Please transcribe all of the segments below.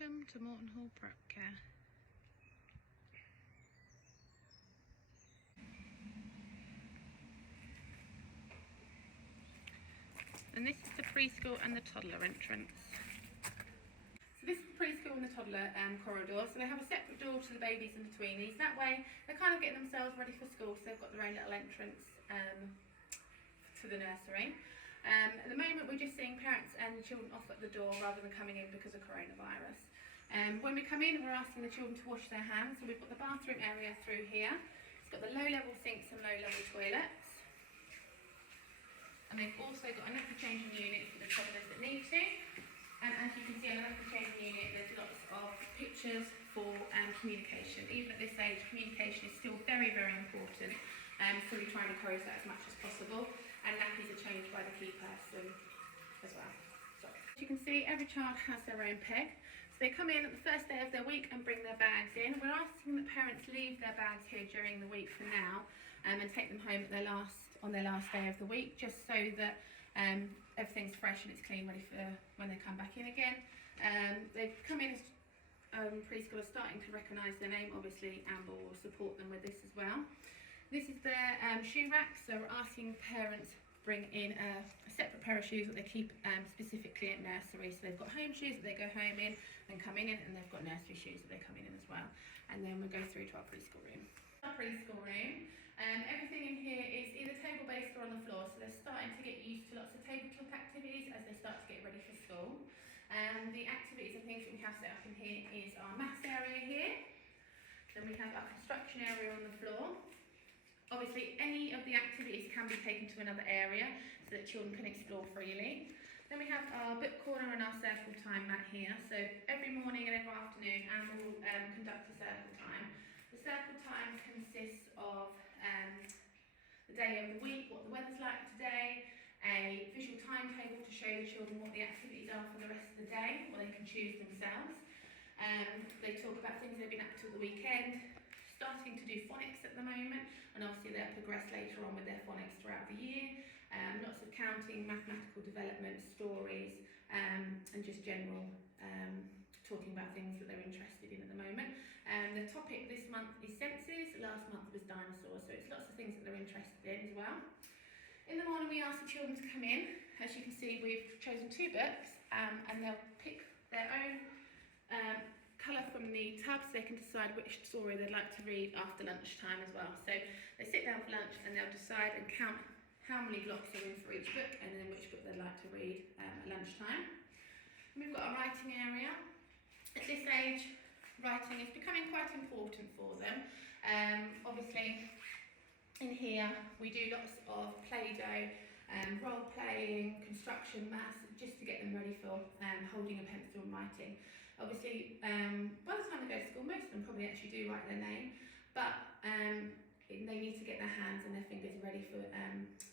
Welcome to Morton Hall Prep Care. And this is the preschool and the toddler entrance. So this is the preschool and the toddler corridor. So they have a separate door to the babies in between these. That way they're kind of getting themselves ready for school, so they've got their own little entrance to the nursery. At the moment we're just seeing parents and children off at the door rather than coming in because of coronavirus. When we come in, we're asking the children to wash their hands. So we've got the bathroom area through here. It's got the low-level sinks and low-level toilets. And they've also got a nappy changing unit for the toddlers that need to. And as you can see on the nappy changing unit, there's lots of pictures for communication. Even at this age, communication is still very, very important. So we try and encourage that as much as possible. And nappies are changed by the key person as well. So, as you can see, every child has their own peg. So they come in at the first day of their week and bring their bags in. We're asking that parents leave their bags here during the week for now and take them home at on their last day of the week, just so that everything's fresh and it's clean, ready for when they come back in again. They've come in as preschoolers starting to recognise their name. Obviously, Amber will support them with this as well. This is their shoe rack, so we're asking parents bring in a separate pair of shoes that they keep specifically at nursery. So they've got home shoes that they go home in and come in, and they've got nursery shoes that they come in as well. And then we'll go through to our preschool room. Our preschool room, everything in here is either table-based or on the floor, so they're starting to get used to lots of tabletop activities as they start to get ready for school. The activities and things that we have set up in here is our maths area here. Then we have our construction area on the floor. Obviously, any of the activities can be taken to another area so that children can explore freely. Then we have our book corner and our circle time mat here. So every morning and every afternoon, Anne will conduct a circle time. The circle time consists of the day of the week, what the weather's like today, a visual timetable to show the children what the activities are for the rest of the day, or they can choose themselves. They talk about things they've been up to the weekend, starting to do phonics at the moment, and obviously they'll progress later on with their phonics throughout the year. Lots of counting, mathematical development, stories, and just general talking about things that they're interested in at the moment. The topic this month is senses, last month was dinosaurs, so it's lots of things that they're interested in as well. In the morning we ask the children to come in. As you can see, we've chosen 2 books, and they'll pick their own colour from the tab so they can decide which story they'd like to read after lunchtime as well. So they sit down for lunch and they'll decide and count how many blocks are in for each book and then which book they'd like to read at lunchtime. And we've got a writing area. At this age, writing is becoming quite important for them. Obviously, in here we do lots of Play-Doh, role-playing, construction, maths, just to get them ready for holding a pencil and writing. Obviously, by the time they go to school, most of them probably actually do write their name, but they need to get their hands and their fingers ready for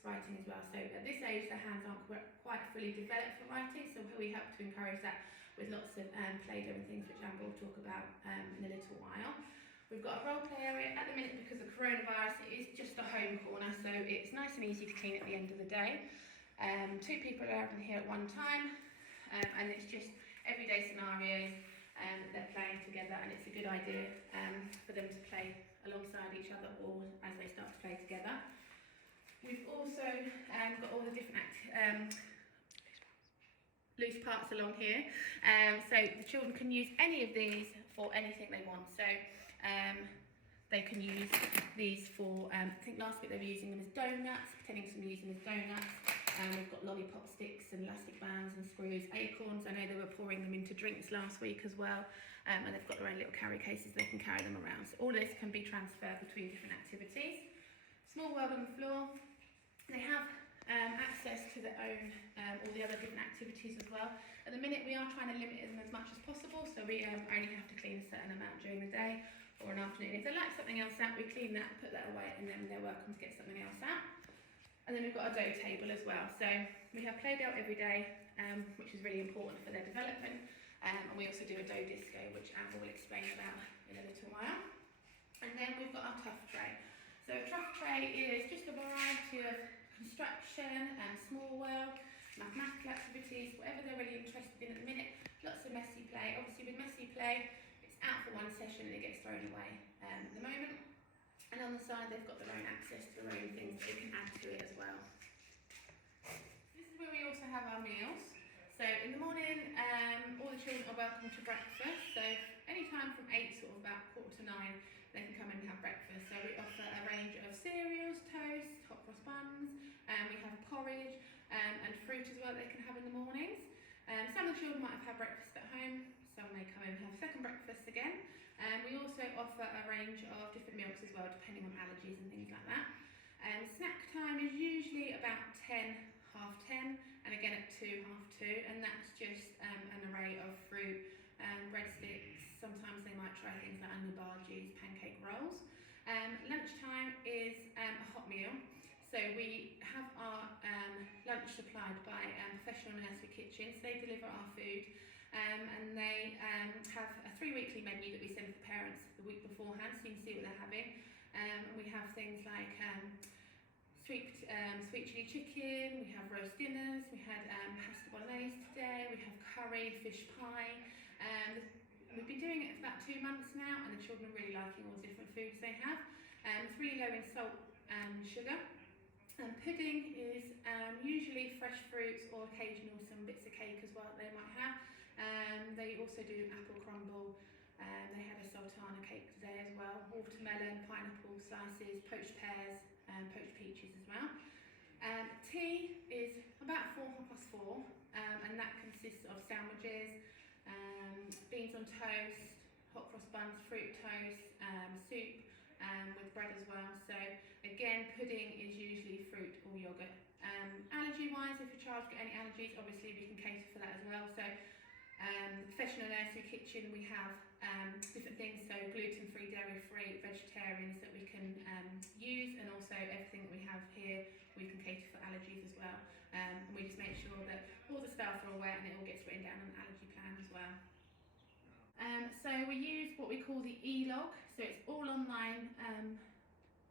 writing as well. So at this age, their hands aren't quite fully developed for writing, so we help to encourage that with lots of Play-Doh and things, which Amber will talk about in a little while. We've got a role play area. At the minute, because of coronavirus, it is just a home corner, so it's nice and easy to clean at the end of the day. 2 people are allowed in here at one time, and it's just everyday scenarios that they're playing together, and it's a good idea for them to play alongside each other or as they start to play together. We've also got all the different loose parts along here, so the children can use any of these for anything they want. So they can use these for, I think last week they were using them as donuts, pretending to use them as donuts. We've got lollipop sticks and elastic bands and screws, acorns. I know they were pouring them into drinks last week as well, and they've got their own little carry cases, they can carry them around. So all this can be transferred between different activities. Small world on the floor. They have access to their own, all the other different activities as well. At the minute we are trying to limit them as much as possible, so we only have to clean a certain amount during the day or an afternoon. If they like something else out, we clean that, put that away, and then they're welcome to get something else out. And then we've got a dough table as well. So we have Play-Doh every day, which is really important for their development. And we also do a dough disco, which Amber will explain about in a little while. And then we've got our tough tray. So a tough tray is just a variety of construction and small world, mathematical activities, whatever they're really interested in at the minute. Lots of messy play. Obviously with messy session and it gets thrown away at the moment. And on the side they've got their own access to their own things that they can add to it as well. This is where we also have our meals. So in the morning, all the children are welcome to breakfast. So any time from 8, sort of about 8:45, they can come in and have breakfast. So we offer a range of cereals, toast, hot cross buns, we have porridge and fruit as well that they can have in the mornings. Some of the children might have had breakfast at home, some may come in and have second breakfast again. We also offer a range of different milks as well, depending on allergies and things like that. Snack time is usually about 10, half 10, and again at 2, half 2, and that's just an array of fruit, breadsticks. Sometimes they might try things like onion bhajis, pancake rolls. Lunchtime is a hot meal. So we have our lunch supplied by Professional Nursery Kitchens. They deliver our food, and they have a 3-weekly menu that we send to the parents the week beforehand, so you can see what they're having. We have things like sweet chilli chicken, we have roast dinners, we had pasta bolognese today, we have curry, fish pie. We've been doing it for about 2 months now, and the children are really liking all the different foods they have. It's really low in salt and sugar. Pudding is usually fresh fruits or occasional some bits of cake as well that they might have. They also do apple crumble. They had a sultana cake today as well. Watermelon, pineapple slices, poached pears, poached peaches as well. Tea is about 4:30, and that consists of sandwiches, beans on toast, hot cross buns, fruit toast, soup with bread as well. So again, pudding is usually fruit or yoghurt. Allergy wise, if your child's got any allergies, obviously we can cater for that as well. So Professional Nursery Kitchen, we have different things, so gluten-free, dairy-free, vegetarians that we can use, and also everything that we have here we can cater for allergies as well. And we just make sure that all the staff are aware and it all gets written down on an allergy plan as well. So we use what we call the e-log, so it's all online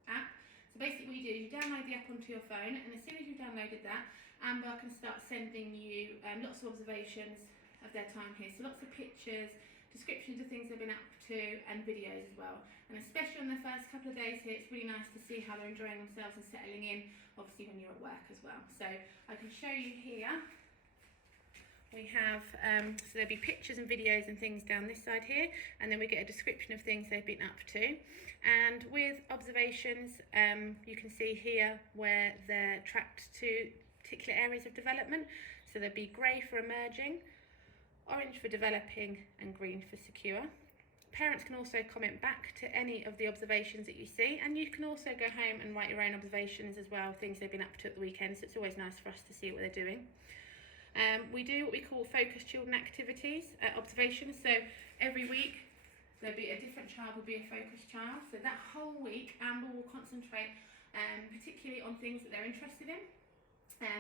app. So basically what you do is you download the app onto your phone, and as soon as you've downloaded that, Amber can start sending you lots of observations of their time here. So lots of pictures, descriptions of things they've been up to, and videos as well. And especially on the first couple of days here, it's really nice to see how they're enjoying themselves and settling in, obviously when you're at work as well. So I can show you here. We have, so there'll be pictures and videos and things down this side here, and then we get a description of things they've been up to. And with observations, you can see here where they're tracked to particular areas of development. So there'll be grey for emerging, orange for developing, and green for secure. Parents can also comment back to any of the observations that you see, and you can also go home and write your own observations as well, things they've been up to at the weekend, so it's always nice for us to see what they're doing. We do what we call focused children activities, observations. So every week there'll be a different child will be a focused child. So that whole week Amber will concentrate particularly on things that they're interested in,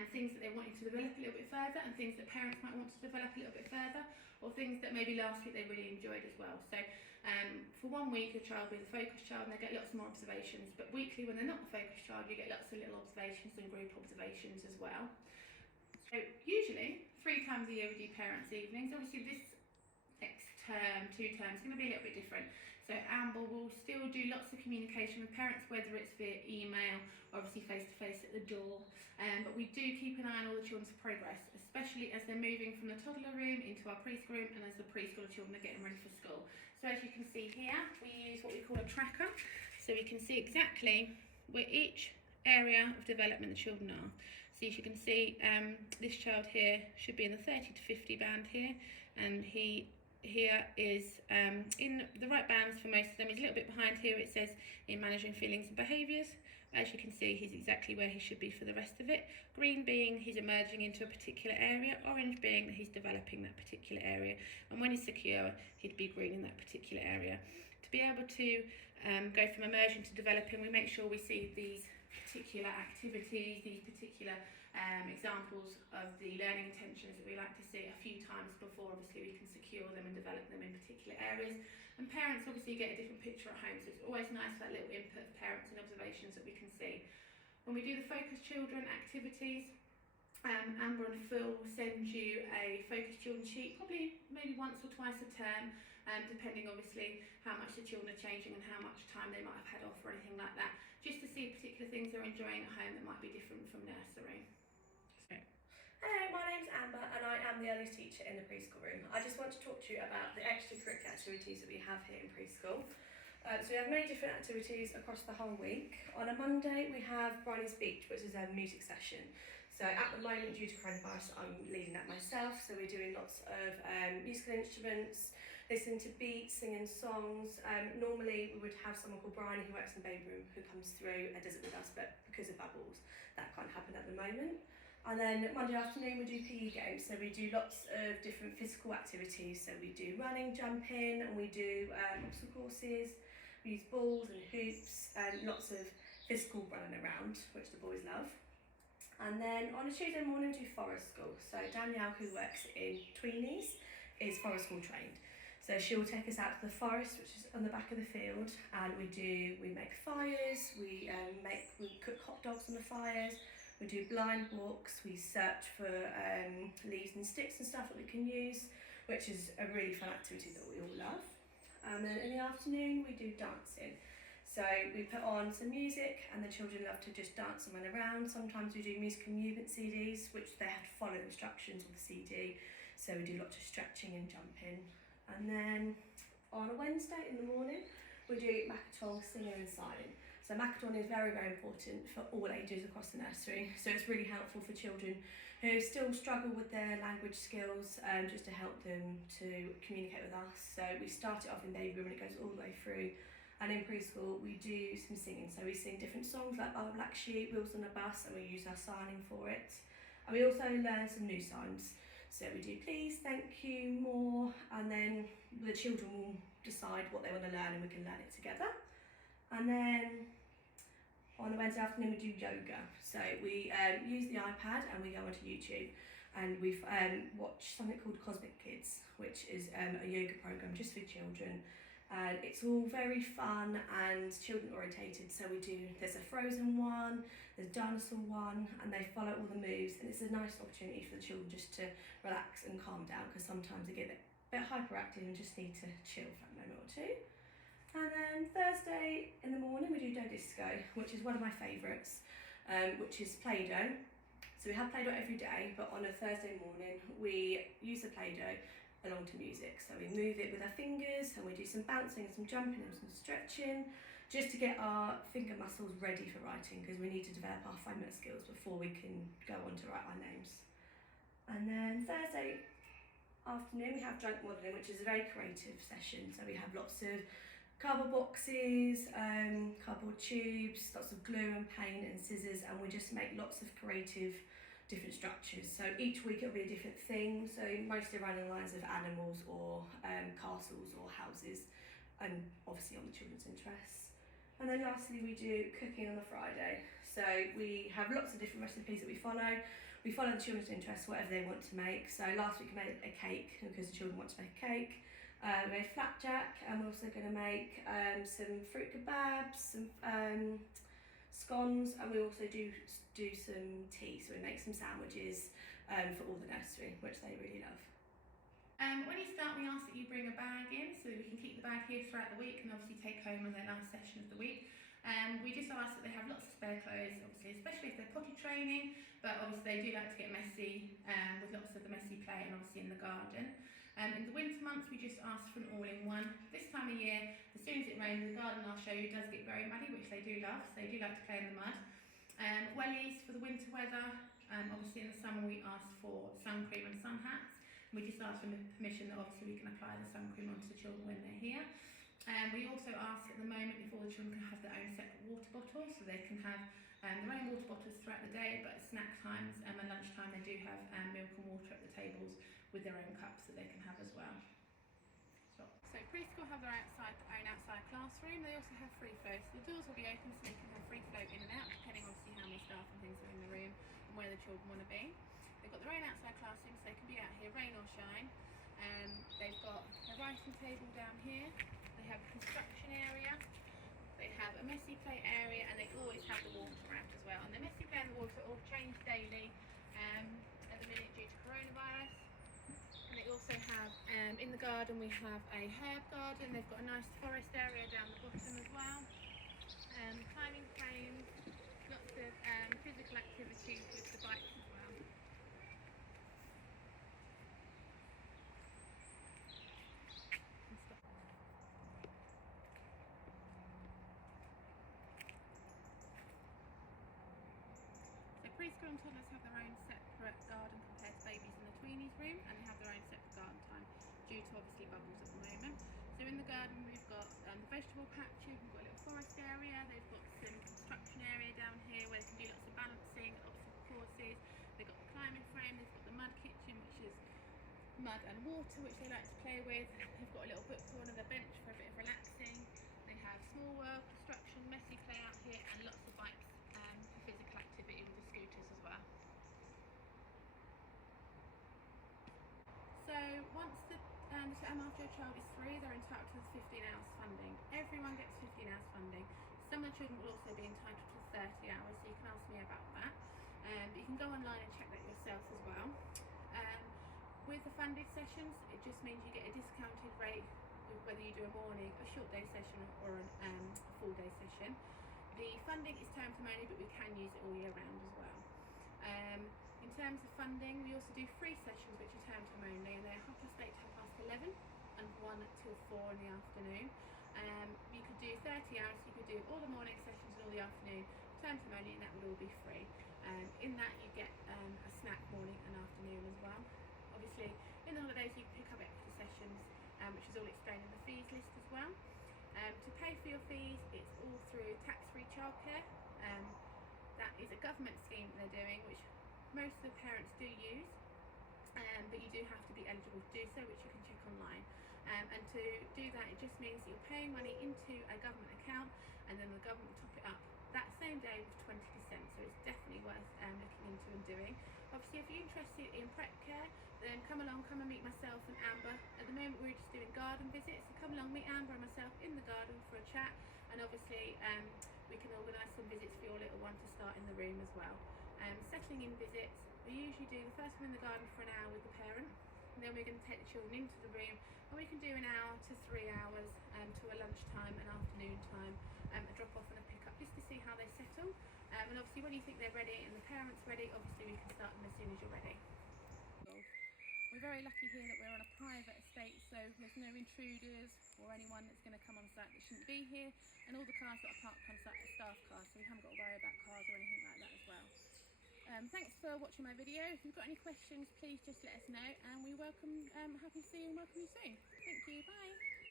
things that they're wanting to develop a little bit further, and things that parents might want to develop a little bit further, or things that maybe last week they really enjoyed as well. So for 1 week your child will be the focused child and they get lots more observations, but weekly when they're not the focused child you get lots of little observations and group observations as well. So usually 3 times a year we do parents' evenings. Obviously this next term, 2 terms, is going to be a little bit different. So Amber will still do lots of communication with parents, whether it's via email or obviously face-to-face at the door. But we do keep an eye on all the children's progress, especially as they're moving from the toddler room into our preschool room and as the preschool children are getting ready for school. So as you can see here, we use what we call a tracker. So we can see exactly where each area of development the children are. So as you can see, this child here should be in the 30 to 50 band here, and he here is in the right bands for most of them. He's a little bit behind here, it says in managing feelings and behaviours. As you can see, he's exactly where he should be for the rest of it. Green being he's emerging into a particular area, orange being that he's developing that particular area, and when he's secure, he'd be green in that particular area. To be able to go from immersion to developing, we make sure we see these particular activities, these particular examples of the learning intentions that we like to see a few times before obviously we can secure them and develop them in particular areas. And parents obviously get a different picture at home, so it's always nice that little input of parents and observations that we can see. When we do the focused children activities, Amber and Phil will send you a focus children sheet, probably maybe once or twice a term, depending obviously how much the children are changing and how much time they might have had off or anything like that, just to see particular things they're enjoying at home that might be different from nursery. Hello, my name's Amber and I am the earliest teacher in the preschool room. I just want to talk to you about the extracurricular activities that we have here in preschool. So we have many different activities across the whole week. On a Monday we have Bryony's Beach, which is a music session. So at the moment, due to coronavirus, I'm leading that myself. So we're doing lots of musical instruments, listening to beats, singing songs. Normally we would have someone called Bryony who works in the baby room who comes through and does it with us, but because of bubbles, that can't happen at the moment. And then Monday afternoon we do PE games, so we do lots of different physical activities. So we do running, jumping, and we do obstacle courses. We use balls and hoops and lots of physical running around, which the boys love. And then on a Tuesday morning we do forest school. So Danielle, who works in Tweenies, is forest school trained. So she will take us out to the forest, which is on the back of the field, and we make fires, we cook hot dogs on the fires, we do blind walks, we search for leaves and sticks and stuff that we can use, which is a really fun activity that we all love. And then in the afternoon we do dancing. So we put on some music and the children love to just dance and run around. Sometimes we do musical movement CDs, which they have to follow the instructions on the CD. So we do lots of stretching and jumping. And then on a Wednesday in the morning, we do Makaton singing and signing. So Makaton is very, very important for all ages across the nursery. So it's really helpful for children who still struggle with their language skills, just to help them to communicate with us. So we start it off in baby room and it goes all the way through. And in preschool we do some singing. So we sing different songs like Our Black Sheep, Wheels on a Bus, and we use our signing for it. And we also learn some new signs. So we do please, thank you, more, and then the children will decide what they want to learn and we can learn it together. And then on a Wednesday afternoon we do yoga. So we use the iPad and we go onto YouTube and we watch something called Cosmic Kids, which is a yoga program just for children. And it's all very fun and children orientated. So there's a Frozen one, there's a dinosaur one, and they follow all the moves, and it's a nice opportunity for the children just to relax and calm down, because sometimes they get a bit hyperactive and just need to chill for a moment or two. And then Thursday in the morning we do Dough Disco, which is one of my favourites, which is Play-Doh. So we have Play-Doh every day, but on a Thursday morning we use the Play-Doh along to music. So we move it with our fingers and we do some bouncing and some jumping and some stretching, just to get our finger muscles ready for writing, because we need to develop our fine motor skills before we can go on to write our names. And then Thursday afternoon we have junk modelling, which is a very creative session. So we have lots of cardboard boxes, cardboard tubes, lots of glue and paint and scissors, and we just make lots of creative different structures. So each week it'll be a different thing, so mostly around the lines of animals or castles or houses, and obviously on the children's interests. And then lastly we do cooking on the Friday. So we have lots of different recipes that we follow. We follow the children's interests, whatever they want to make. So last week we made a cake because the children want to make a cake. We made flapjack, and we're also going to make some fruit kebabs, some scones, and we also do some tea. So we make some sandwiches for all the nursery, which they really love. When you start, we ask that you bring a bag in so that we can keep the bag here throughout the week and obviously take home on their last session of the week. We just ask that they have lots of spare clothes, obviously, especially if they're potty training, but obviously they do like to get messy with lots of the messy play and obviously in the garden. In the winter months we just ask for an all-in-one. This time of year, as soon as it rains, the garden I'll show you does get very muddy, which they do love, so they do like to play in the mud. Wellies for the winter weather. Obviously in the summer we ask for sun cream and sun hats. We just ask for permission that obviously we can apply the sun cream onto the children when they're here. We also ask at the moment if all the children can have their own separate water bottles, so they can have their own water bottles throughout the day, but at snack times and lunchtime they do have milk and water at the tables with their own cups that they can have as well. So preschool have their own outside classroom. They also have free flow, so the doors will be open so they can have free flow in and out, depending obviously how many staff and things are in the room and where the children want to be. They've got their own outside classroom, so they can be out here rain or shine. They've got a writing table down here. They have a construction area. They have a messy play area, and they always have the water out as well. And the messy play and the water all change daily. at the minute due to coronavirus. And they also have, in the garden we have a herb garden. They've got a nice forest area down the bottom as well. Climbing frames, lots of physical activities with the bikes as well. So preschool and toddlers have their own separate garden compared to babies in the tweenies room, and they have their own separate garden time due to obviously bubbles at the moment. So in the garden we've got the vegetable patches, we've got a little forest area, they've got some construction area down here where they can do lots of balancing, obstacle courses. They've got the climbing frame, they've got the mud kitchen, which is mud and water, which they like to play with. They've got a little book corner, the bench for a bit of relaxing. They have small world, construction, messy play out here, and lots of bikes for physical activity with the scooters as well. So once the term after a child is 3, they're entitled to the 15 hours funding. Everyone gets 15 hours funding. Some of the children will also be entitled to 30 hours, so you can ask me about that. But you can go online and check that yourself as well. With the funded sessions, it just means you get a discounted rate with whether you do a morning, a short day session or a full day session. The funding is term time only, but we can use it all year round as well. In terms of funding, we also do free sessions which are term time only, and they're 8:30 to 11:30 and 1 till 4 in the afternoon. You could do 30 hours, you could do all the morning sessions and all the afternoon, term time only, and that would all be free. In that you get a snack morning and afternoon as well. Obviously in the holidays you pick up extra sessions, which is all explained in the fees list as well. To pay for your fees, it's all through tax-free childcare. That is a government scheme they're doing, which most of the parents do use, but you do have to be eligible to do so, which you can check online. And to do that, it just means that you're paying money into a government account, and then the government will top it up that same day with 20%, so it's definitely worth looking into and doing. Obviously, if you're interested in prep care, then come along, come and meet myself and Amber. At the moment we're just doing garden visits, so come along, meet Amber and myself in the garden for a chat, and obviously we can organise some visits for your little one to start in the room as well. Settling in visits, we usually do the first one in the garden for an hour with the parent, and then we're going to take the children into the room, and we can do an hour to 3 hours to a lunchtime, an afternoon time, a drop off and a pick up, just to see how they settle. And obviously when you think they're ready and the parents ready, obviously we can start them as soon as you're ready. We're very lucky here that we're on a private estate, so there's no intruders or anyone that's going to come on site that shouldn't be here, and all the cars that are parked on site are staff cars, so we haven't got to worry about cars or anything like that as well. Thanks for watching my video. If you've got any questions, please just let us know, and we welcome, happy to see you and welcome you soon. Thank you, bye.